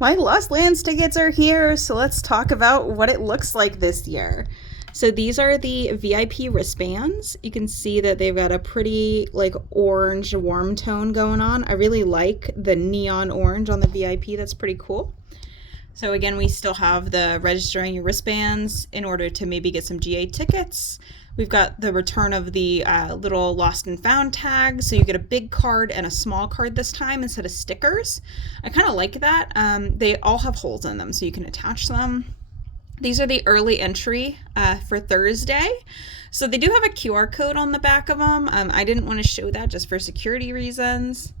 My Lost Lands tickets are here, so let's talk about what it looks like this year. So these are the VIP wristbands. You can see that they've got a pretty like orange warm tone going on. I really like the neon orange on the VIP. That's pretty cool. So again, we still have the registering your wristbands in order to maybe get some GA tickets. We've got the return of the little lost and found tags. So you get a big card and a small card this time instead of stickers. I kind of like that. They all have holes in them so you can attach them. These are the early entry for Thursday. So they do have a QR code on the back of them. I didn't want to show that just for security reasons.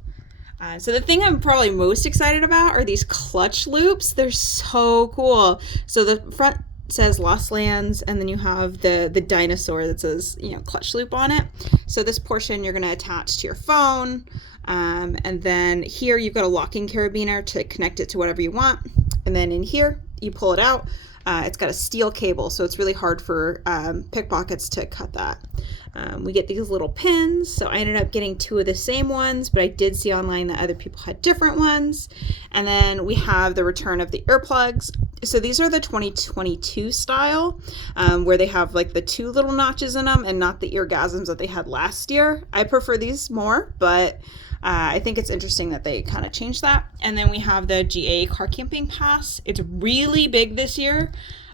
So the thing I'm probably most excited about are these clutch loops. They're so cool. So the front says Lost Lands, and then you have the dinosaur that says, clutch loop on it. So this portion you're going to attach to your phone. And then here you've got a locking carabiner to connect it to whatever you want. And then in here, you pull it out. It's got a steel cable, so it's really hard for pickpockets to cut that. We get these little pins, so I ended up getting 2 of the same ones, but I did see online that other people had different ones. And then we have the return of the earplugs. So these are the 2022 style, where they have like the 2 little notches in them and not the eargasms that they had last year. I prefer these more, but I think it's interesting that they kind of changed that. And then we have the GA car camping pass. It's really big this year.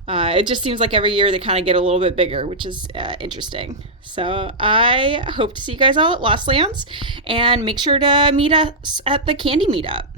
It just seems like every year they kind of get a little bit bigger, which is interesting. So I hope to see you guys all at Lost Lands, and make sure to meet us at the Kandi meetup.